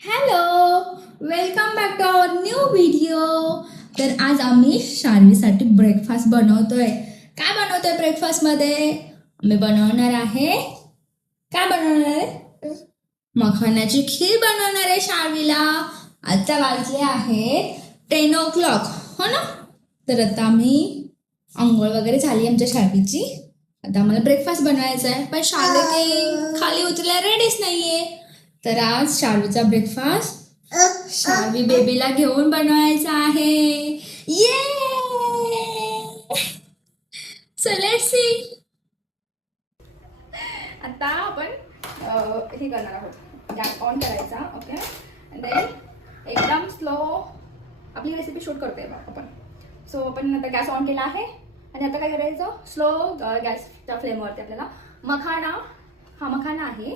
Hello, welcome back to our new video. तर आज आम्ही शार्वीसाठी ब्रेकफास्ट बनवतोय. काय बनवतोय ब्रेकफास्टमध्ये? आम्ही बनवणार आहे, काय बनवणार आहे? मखानाची खीर बनवणार आहे शार्वीला. आता वाजले आहे 10 o'clock, हो ना? तर आता आम्ही आंघोळ वगैरे झाली आमच्या शार्वीची. आता आम्हाला ब्रेकफास्ट बनवायचा आहे, पण शार्वी काही खाली उतरायला रेडीच नाहीये. तर आज शार्वीचा ब्रेकफास्ट शार्वी बेबीला घेऊन बनवायचा आहे. ये, सो लेट्स सी. आता आपण हे करणार आहोत, गॅस ऑन करायचा. ओके, देन एकदम स्लो आपली रेसिपी शूट करतोय आपण. सो आपण आता गॅस ऑन केला आहे आणि आता काय करायचं, स्लो गॅसच्या फ्लेमवरती आपल्याला मखाना आहे.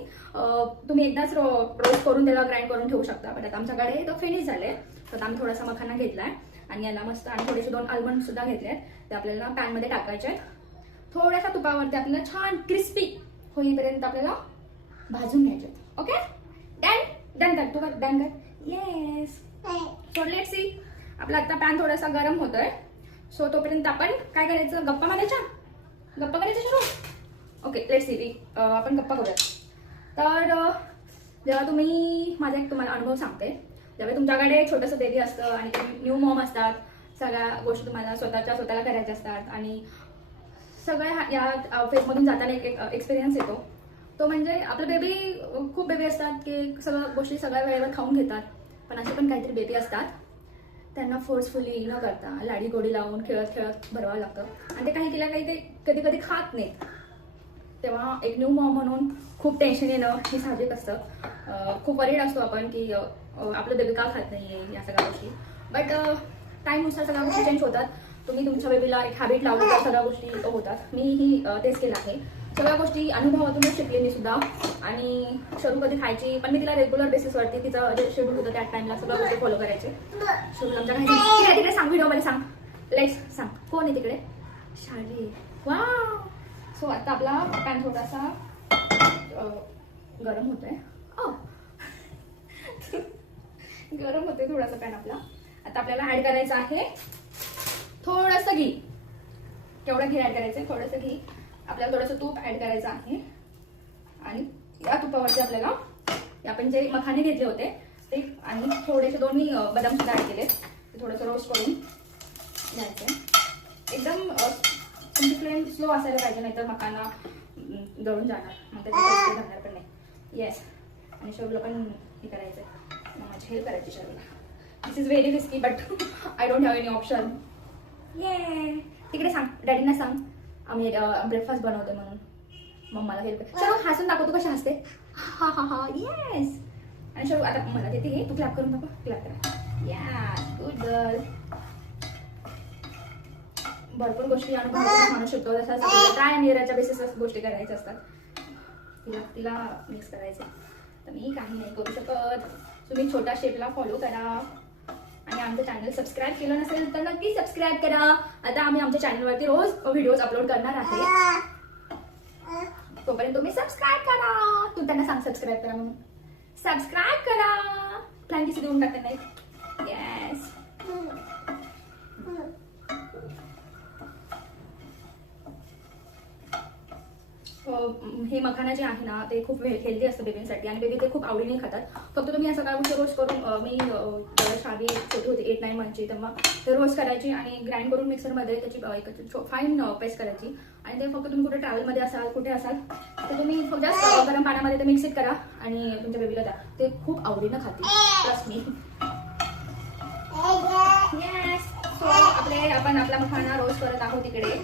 तुम्ही एकदाच रोस्ट करून त्याला ग्राइंड करून ठेवू शकता, पण आता आमच्याकडे तो फिनिश झाले. तर आम्ही थोडासा मखाना घेतलाय आणि याला मस्त आणि थोडेसे 2 आल्मंड सुद्धा घेतले आहेत. ते आपल्याला पॅनमध्ये टाकायचे आहेत. थोड्याशा तुपावरती आपल्याला छान क्रिस्पी होईपर्यंत आपल्याला भाजून घ्यायचे. ओके, डन कर, तू कर, डन कर. Yes, so let's see. आपला आता पॅन थोडासा गरम होतोय. सो तोपर्यंत आपण काय करायचं, गप्पा करायच्या सुरू. Okay, let's see. आपण गप्पा करूयात. तर जेव्हा माझा एक तुम्हाला अनुभव सांगते. जेव्हा तुमच्याकडे छोटंसं बेबी असतं आणि तुम्ही न्यू मॉम असतात, सगळ्या गोष्टी तुम्हाला स्वतःला करायच्या असतात आणि सगळ्या या फेजमधून जाताना एक एक्सपिरियन्स येतो. तो म्हणजे आपलं खूप बेबी असतात की सगळ्या वेळेवर खाऊन घेतात, पण असे पण काहीतरी बेबी असतात त्यांना फोर्सफुली न करता लाडी गोडी लावून खेळत भरवावं लागतं आणि ते काही ते कधी खात नाहीत. तेव्हा एक न्यू मॉम म्हणून खूप टेन्शन येणं हे साहजिक असतं. खूप वरीड असतो आपण की आपलं बेबी का खात नाहीये या सगळ्या गोष्टी. बट टाईमनुसार सगळ्या गोष्टी चेंज होतात. तुम्ही तुमच्या बेबीला एक हॅबिट लावली तर सगळ्या गोष्टी होतात. मी तेच केलं आहे. सगळ्या गोष्टी अनुभवातूनच शिकले मी सुद्धा. आणि शरू कधी खायची, पण मी तिला रेग्युलर बेसिसवरती तिचं जे शेड्यूल होतं त्या टाइमला सगळ्या गोष्टी फॉलो करायचे. शरू आमच्या काही तिकडे सांग, व्हिडिओमध्ये सांग, लेट्स सांग कोण आहे तिकडे. शार्वी. वा. सो आता आपला पॅन थोडासा गरम होतोय. गरम होतोय थोडासा पॅन आपला. आता आपल्याला ऍड करायचं आहे थोडंसं घी. केवढं घी ऍड करायचंय? थोडंसं घी. आपल्याला थोडंसं तूप ऍड करायचं आहे आणि या तुपावरती आपल्याला आपण जे मखाने घेतले होते ते आणि थोडेसे 2 बदाम सुद्धा ऍड केले. ते थोडंसं रोस्ट करून घ्यायचे. एकदम तुमची फ्लेम स्लो असायला पाहिजे, नाहीतर मखाना जळून जाणार, मग त्याची जाणार पण नाही. येस, आणि शरूला पण हे करायचं, माझी हेल्प करायची शरूला. This is very risky but I don't have any option. ये, तिकडे सांग, डॅडींना सांग आम्ही ब्रेकफास्ट बनवतोय म्हणून. मग मला हेल्प कर. शरू हसून दाखव, तू कशी हसते. हा. येस. आणि शरू आता मला देते हे, तू क्लॅप करून दाखव. क्लॅप करा. या, गुड गर्ल. भरपूर गोष्टी अनुभवातून मानू शकतो. जसं ट्राय आणि एररच्या बेसिसवर गोष्टी करायच्या असतात. तिला मिक्स करायचं. तर मी काही नाही करू शकत. तुम्ही छोट्या शेपला फॉलो करा आणि आमचं चॅनल सबस्क्राईब केलं नसेल तर नक्की सबस्क्राईब करा. आता आम्ही आमच्या चॅनलवरती रोज व्हिडिओज अपलोड करणार आहे. तोपर्यंत तुम्ही सबस्क्राईब करा. तू त्यांना सांग सबस्क्राईब करा म्हणून. सबस्क्राईब करा. थँक्यू देऊन टाकते नाही. येस. हे मखाना जे आहे ना ते खूप हेल्दी असतं बेबींसाठी आणि बेबी ते खूप आवडीने खातात. फक्त तुम्ही या सगळ्या गोष्टी रोस्ट करून मी शावी छोटी होती 8-9 मंथची, तेव्हा ते रोस्ट करायची आणि ग्राइंड करून मिक्सरमध्ये त्याची फाईन पेस्ट करायची. आणि ते फक्त तुम्ही कुठे ट्रॅव्हलमध्ये असाल, कुठे असाल तर तुम्ही फक्त गरम पाण्यामध्ये ते मिक्स करा आणि तुमच्या बेबीला द्या. ते खूप आवडीनं खातील, ट्रस्ट मी. येस. सो आपण आपला मखाना रोस्ट करत आहोत तिकडे.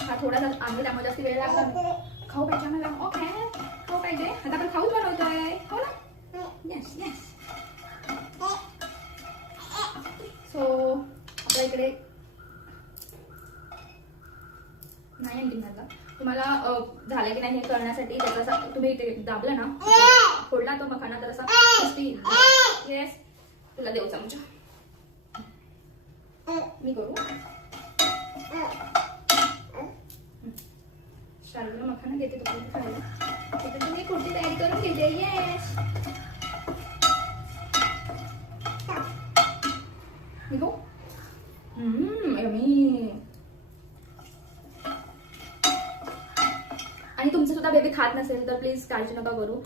हा थोडासा आम्ही त्यामध्ये जास्त वेळ लागला. खाऊ पाहिजे मला. ओके, खाऊ पाहिजे. आता आपण खाऊच बनवतोय, हो ना. येस. सो आपल्या इकडे नाही आणखी झाला. तुम्हाला झालं की नाही हे करण्यासाठी त्याचा तुम्ही ते दाबलं ना, फोडला तो मखाना तर असा. येस, तुला देऊ चमचा. मी करू. शार्वीला मखाना घेते तुम्ही खायला. तिथे तुम्ही कुर्ती तयारी करून घेते. येस. निघो. यम्मी. आणि तुमचं सुद्धा बेबी खात नसेल तर प्लीज काळजी नका करू.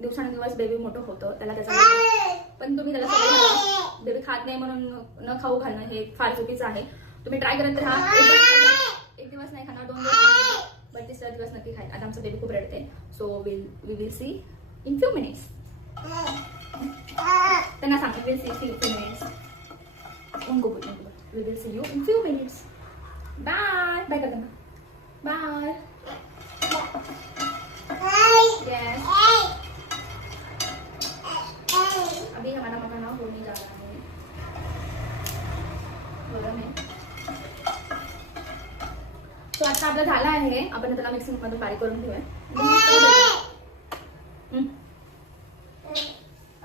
दिवसानुदिवस बेबी मोठं होतं, त्याला त्याचा पण तुम्ही त्याला सवय बेबी खात नाही म्हणून न खाऊ घालणं हे फार चुकीचं आहे. तुम्ही ट्राय करत राहा. एक दिवस नाही खाणार, 2 दिवस, पण तिसरा दिवस नक्की खाईल. आता आमचं बेबी खूप रडते. So we will see in few minutes. त्यांना सांग will see few minutes. We will see you in few minutes. Bye bye कर त्यांना. बाय. यस. अभी हमारा मखाना होने जा रहा है. गरम है. तो आता आपला झाला आहे. आपण त्याला मिक्सिंग मध्ये बारीक करून घेऊया.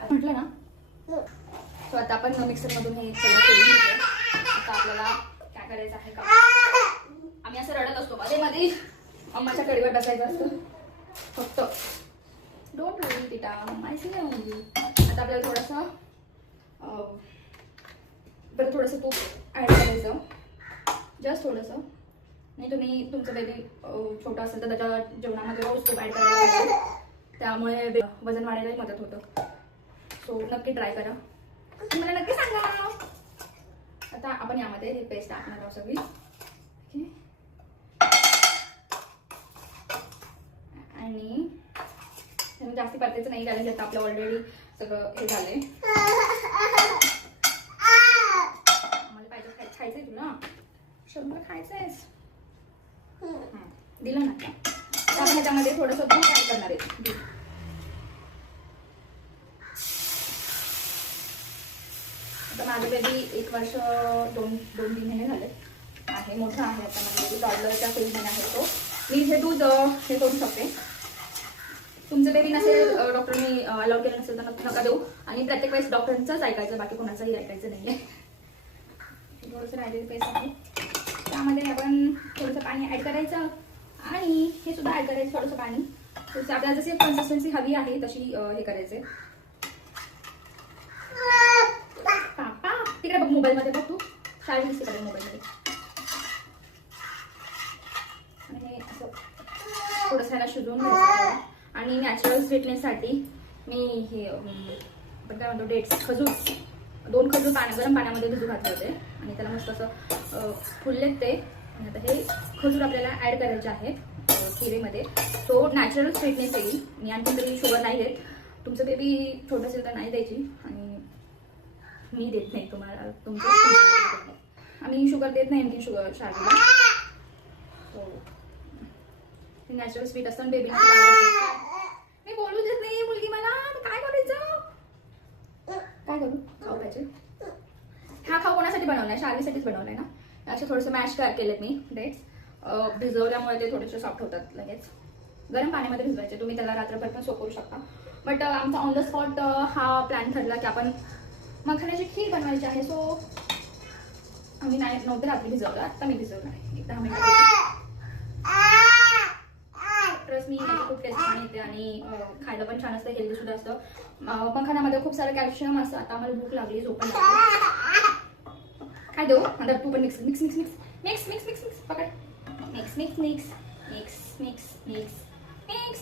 म्हटलं ना. सो आता आपण मिक्सर मधून हे सगळं करून घेऊया. आता आपल्याला काय करायचं आहे का, आम्ही असं रडत असतो मध्ये मध्ये अम्माच्या कडीवर बसायचं असतं फक्त. डोंट वरी टिटा, माय सी ओनली. आता आपल्याला थोडंसं बरं थोडंसं तूप ॲड करायचं, जस्ट थोडंसं. नाही तुम्ही तुमचं बेबी छोटं असेल तर त्याच्या जेवणामध्ये रोज तूप ॲड करायचं, त्यामुळे वजन वाढायलाही मदत होतं. सो नक्की ट्राय करा, मला नक्की सांगा. आता आपण यामध्ये ही पेस्ट टाकणार आहोत सगळी. आणि जास्ती परतायचं नाही, कारण आता आपलं ऑलरेडी सगळं हे झालंय. मला पाहिजे खायचंय तुला, शंभर खायचंयस दिलं ना. आपण ह्याच्यामध्ये थोडंसं दूध ॲड करणार आहे. आता माझं बेबी 1 वर्ष 2-3 महिने झाले आहे, मोठा आहे आता. माझं बेबी टॉडलरच्या फेजमध्ये आहे. तो मी हे दूध हे करू शकते. तुमचं बेबी नसेल, डॉक्टरनी अलाउड केलं नसेल तर नका देऊ. आणि प्रत्येक वेळेस डॉक्टरांचंच ऐकायचं, बाकी कोणाचंही ऐकायचं नाहीये. थोडंसं राहिलेलं पेस्ट आहे, त्यामध्ये आपण थोडंसं पाणी ॲड करायचं आणि हे सुद्धा ॲड करायचं थोडंसं पाणी. तर आपल्याला जशी कन्सिस्टन्सी हवी आहे तशी हे करायचे. पापा तिकडे बघ, मोबाईलमध्ये बघ, तू शाळेत दिसते का मोबाईलमध्ये. आणि असं थोडंसं ह्याला शिजवून घ्यायचं. आणि नॅचरल स्वीटनेससाठी मी हे आपण काय म्हणतो डेट्स, खजूर, 2 खजूर गरम पाण्यामध्ये भिजू घातले होते आणि त्याला मस्त असं फुललेत ते. आणि आता हे खजूर आपल्याला ॲड करायचे आहेत खिरेमध्ये. तो नॅचरल स्वीटनेस येईल. मी आणखी तरी शुगर नाही देत. तुमचं बेबी छोटं असेल तर नाही द्यायची, आणि मी देत नाही तुम्हाला. आम्ही शुगर देत नाही आणखी शुगर शाळेला. हो नॅचरल स्वीट असतं बेबी. मी बोलू देत नाही मुलगी मला. काय करायचं, काय करू. खाऊ पाहिजे. हा खाऊ कोणासाठी बनवलाय, शाळेसाठीच बनवलाय ना. असे थोडेसे मॅश केलेत मी डेट्स. भिजवल्यामुळे ते थोडेसे सॉफ्ट होतात लगेच. गरम पाण्यामध्ये भिजवायचे. तुम्ही त्याला रात्रभर पण सोप करू शकता. बट आमचा ऑन द स्पॉट हा प्लॅन ठरला की आपण मखाण्याची खीर बनवायची आहे. सो आम्ही नव्हतं रात्री भिजवलं, आता मी भिजवलं आहे. एक 10 मिनिटं. ट्रस्ट मी खूप टेस्ट छान येते आणि खायला पण छान असतं, हेल्दी सुद्धा असतं. मखाण्यामध्ये खूप सारं कॅल्शियम असतं. आता आम्हाला भूक लागली, झोप लागली. काय देऊ आता, तू पण mix mix mix mix mix mix mix mix पकड. Mix mix mix mix mix mix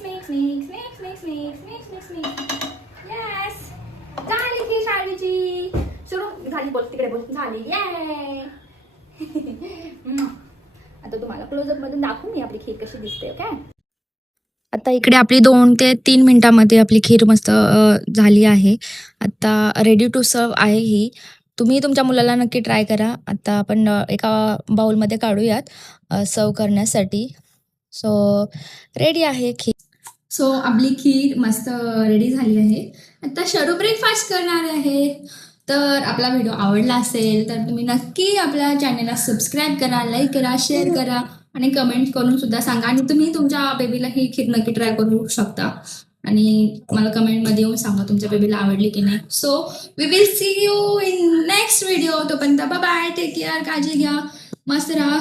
mix mix mix mix mix mix mix mix mix. Yes झाली खीर शाळेची. सुरू झाली, बोल तिकडे बोल. झाली. ये आता तुम्हाला क्लोजअप मधून दाखवू मी आपली खीर कशी दिसते. ओके. आता इकडे आपली 2 ते 3 मिनिटांमध्ये आपली खीर मस्त झाली आहे. आता रेडी टू सर्व आहे ही. तुम्ही तुमच्या मुलाला नक्की ट्राय करा. आता आपण एका बाउलमध्ये काढूयात सर्व करण्यासाठी. सो रेडी आहे खीर. सो आपली खीर मस्त रेडी झाली आहे. आता शरू ब्रेकफास्ट करणार आहे. तर आपला व्हिडिओ आवडला असेल तर तुम्ही नक्की आपल्या चॅनलला सबस्क्राईब करा, लाईक करा, शेअर करा आणि कमेंट करून सुद्धा सांगा. आणि तुम्ही तुमच्या बेबीला ही खीर नक्की ट्राय करू शकता आणि मला कमेंटमध्ये येऊन सांगा तुमच्या बेबीला आवडली की नाही. So we will see you in next video. तोपर्यंत बाय बाय, टेक केअर, काळजी घ्या, मस्त राहा.